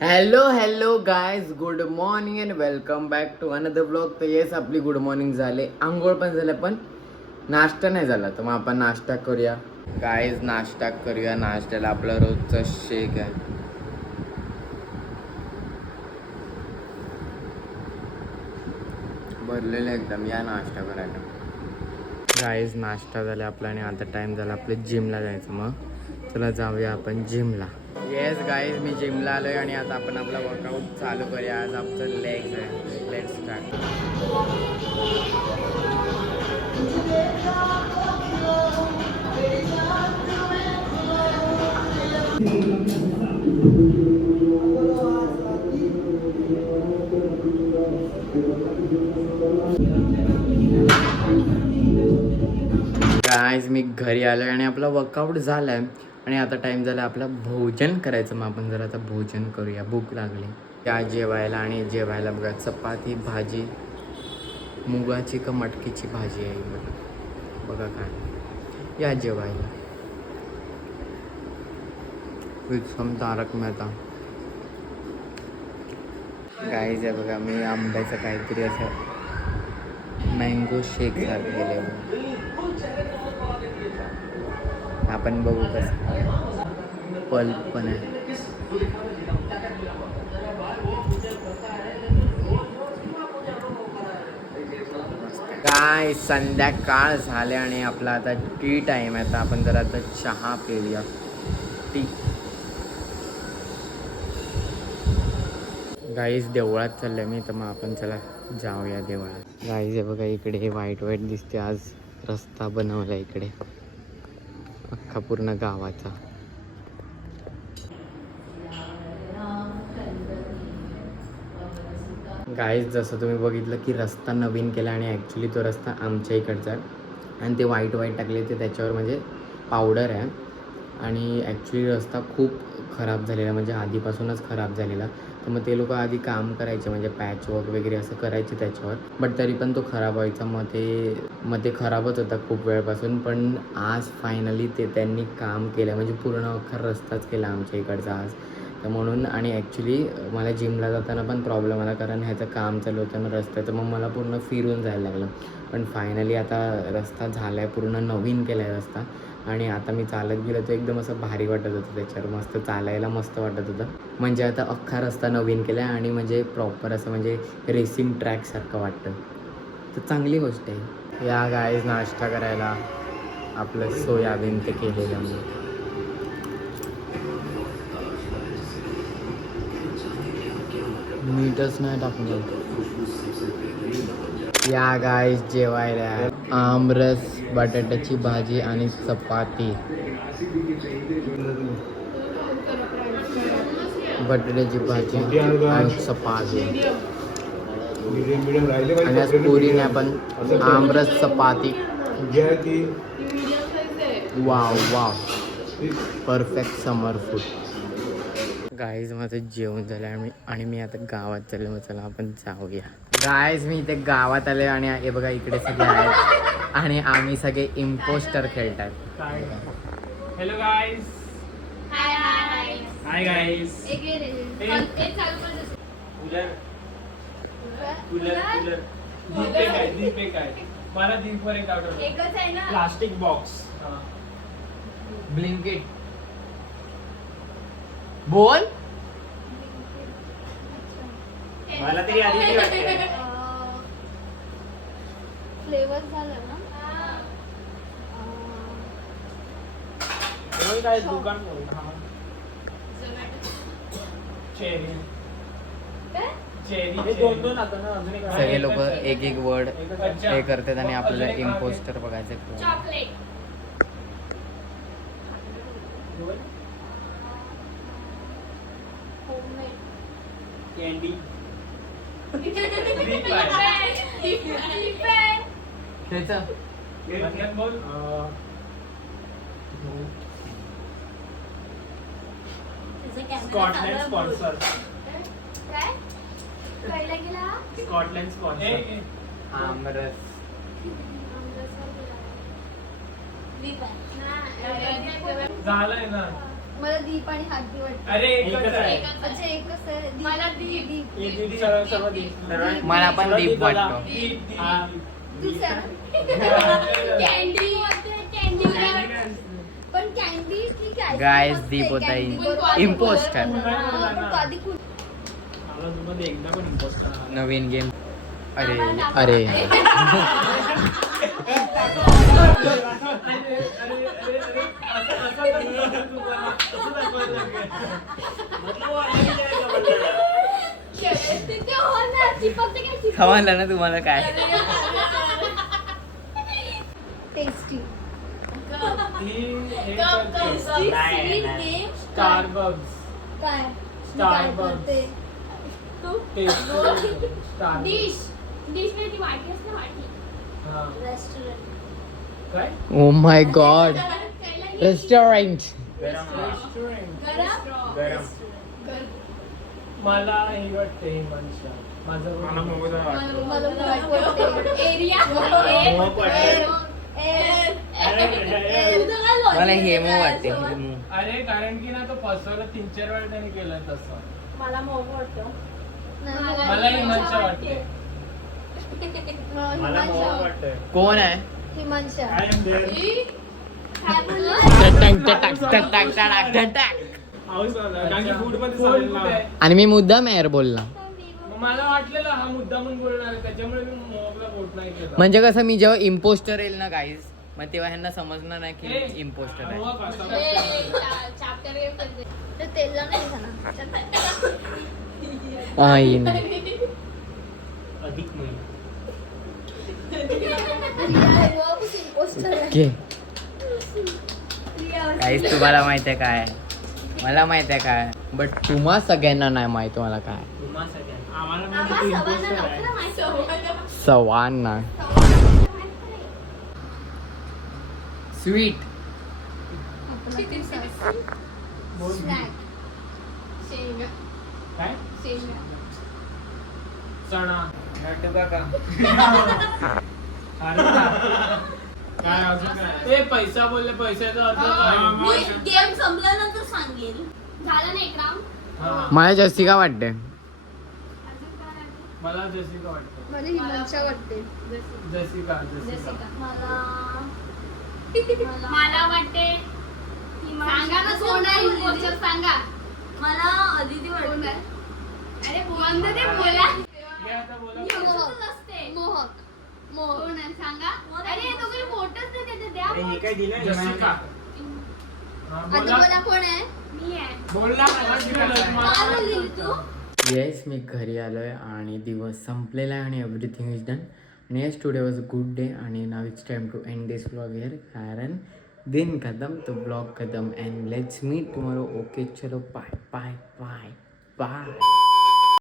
Hello hello guys, good morning and welcome back to another blog. तर yes, आपली good morning झाले, आंघोळ पण झालं, पण नाश्ता नाही झाला. तर मग आपण नाश्ता करूया गायज, नाश्ता करूया. नाश्त्याला आपला रोजचा शेक आहे. भरलेलं एकदम, या नाश्ता करायला. गायज नाश्ता झाला आपला आणि आता टाइम झाला आपल्या जिमला जायचं. मग चला जाऊया आपण जिमला. येस गाईज, मी जिमला आलोय आणि आता आपण आपला वर्कआउट चालू करूया. आज आमचं लेग्स आहे. Let's start. गाईज मी घरी आलोय आणि आपला वर्कआउट झालाय आणि आता टाइम झाला आपला भोजन करायचं. मग आपण जरा आता भोजन करूया, भूक लागली. त्या जेवायला आणि जेवायला बघा, चपाती भाजी, मुगाची का मटकीची भाजी आहे बघा काय. या जेवायला with some Tarak Mehta. Guys आहे बघा, मी आंब्याचं काहीतरी असं मँगो शेक सारखं केलं. आपण बघू कसं. पल्प पण आहे. काय संध्याकाळ झाले आणि आपला आता टी टाइम आहे. तर आपण जरा आता चहा पिऊया. टी. गाईज देवळात चाललंय मी, तर मग आपण चला जाऊया देवळात. गाईज आहे बघा, इकडे हे व्हाईट व्हाईट दिसते. आज रस्ता बनवला इकडे अख्खा पूर्ण गावाचा. गाईज जसं तुम्ही बघितलं की रस्ता नवीन केला आणि ॲक्च्युली तो रस्ता आमच्या इकडचा आहे आणि ते व्हाईट व्हाईट टाकले ते त्याच्यावर म्हणजे पावडर आहे. आणि ॲक्च्युली रस्ता खूप खराब झालेला, म्हणजे आधीपासूनच खराब झालेला. तर मग ते लोक आधी काम करायचे, म्हणजे पॅच वर्क वगैरे असं करायचे त्याच्यावर, बट तरी पण तो खराब व्हायचा. मग ते खराबच होता खूप वेळपासून. पण आज फायनली ते त्यांनी काम केलं, म्हणजे पूर्ण अख्खा रस्ताच केला आमच्या इकडचा आज. तर म्हणून, आणि ॲक्च्युली मला जिमला जाताना पण प्रॉब्लेम आला, कारण ह्याचं काम चालू होतं ना रस्त्याचं. मग मला पूर्ण फिरून जायला लागलं. पण फायनली आता रस्ता झाला आहे, पूर्ण नवीन केला आहे रस्ता. आणि आता मी चालत गेलो तर एकदम असं भारी वाटत होतं त्याच्यावर, मस्त चालायला मस्त वाटत होतं. म्हणजे आता अख्खा रस्ता नवीन केला आहे आणि म्हणजे प्रॉपर असं म्हणजे रेसिंग ट्रॅकसारखं वाटतं. तर चांगली गोष्ट आहे. या गाईज नाश्ता करायला आपलं सोयाबीन ते केलेलं मी. मीठच नाही टाकलं. या गाईज जेवायला आमरस, बटाट्याची भाजी आणि चपाती. बटाट्याची भाजी आणि चपाती. आणि आज पुरीने आपण आमरस चपाती. वाव वाव, परफेक्ट समर फूड. गाईज माझं जेवण झालं आणि मी आता गावात चाललो. मग चला आपण जाऊया. गाईज मी इथे गावात आले आणि हे बघा इकडे सगळे आहेत आणि आम्ही सगळे इम्पोस्टर खेळतात. Hello guys. Hi hi hi guys. Cooler cooler cooler दीप एक आहे. मला दीपवर एक ऑर्डर. एकच आहे ना. Plastic box. ब्लिंकिट बोल. मला तरी आधी नाही वाटते. फ्लेवर झालं ना. काय दुकान चेरी चेरी दोन दोन आता ना. अजून एक सगळे लोक एक एक वर्ड हे करतात आणि आपल्याला इम्पोस्टर बघायचं. चॉकलेट. कॅन्डी. त्याचं स्कॉटलँड स्पॉन्सर. काय पहिला गेला स्कॉटलँड स्पॉन्सर. आमरस. झालंय ना. मला दीप आणि हाती वाटतं. अरे एकच आहे. अच्छा एकच आहे. मला दीप. हे दीदी सर्व दीदी. मला पण दीप वाटतो. दीप, तू दीप. सांग. कॅन्डी. पण कॅन्डी ठीक आहे. Guys, दीप होता imposter. पण कधी कुठे मला तुझ्यामध्ये एकदा पण imposter आला. नवीन गेम. अरे अरे समजलं ना तुम्हाला काय टेस्टी Starbucks. काय Starbucks. डिश मध्ये ती वाटी असते वाटी हा. रेस्टॉरंट काय? ओ माय गॉड रेस्टॉरंट गरम. मला हे वाटते हिमांशा. माझं एरिया मला हेमो वाटते हेमो. अरे कारण की ना तो फसवला 3-4 वेळा त्याने केलं तसं. मला मोमो वाटतो मला हिमांशा वाटते. कोण आहे हिमांशा आणि मी मुद्दाम एअर बोलला मग मला वाटलेलं हा मुद्दा म्हणून बोलणार आहे, त्याच्यामुळे मी मोहकला वोट नाही केला. म्हणजे कसं मी जेव्हा इम्पोस्टर येईल ना गाईज मग तेव्हा ह्यांना समजणार नाही की इम्पोस्टर आहे मोहक असा तेल नाही खाना आई नाही अधिक महिना. ओके गाईज तुम्हाला माहिती आहे काय मला माहिती आहे काय बट तुम्हा सगळ्यांना नाही माहित मला काय तुम्हा सगळ्यांना. आम्हाला माहिती तू imposter आहे. सवांना स्वीट बोल. काय? चणा. अरे काय अजून काय? ते पैसा बोलले पैशाचा अर्थ काय? गेम संपल्यानंतर सांगेल झालं नाही एक राऊंड हा. मला जसिका वाटते मला जसिका वाटतं. मला हिमांशा वाटते जसिका. मला वाटते सांगा ना सोना सांगा मला अदिती वाटते अरे बंद दे बोला घे आता बोला. मोहक मोहक सांगा अरे तो काही मोठच नाही देते द्या जसिका. हा, आता बोला. मला कोण आहे मी आहे बोलला मला शिकवलं. काय बोलली तू येस मी घरी आलो आहे आणि दिवस संपलेला आहे आणि एव्हरीथिंग इज डन आणि yes today was a good day आणि now it's time to end this blog here कारण दिन खत्म तो ब्लॉग खत्म and let's meet tomorrow okay चलो बाय बाय बाय बाय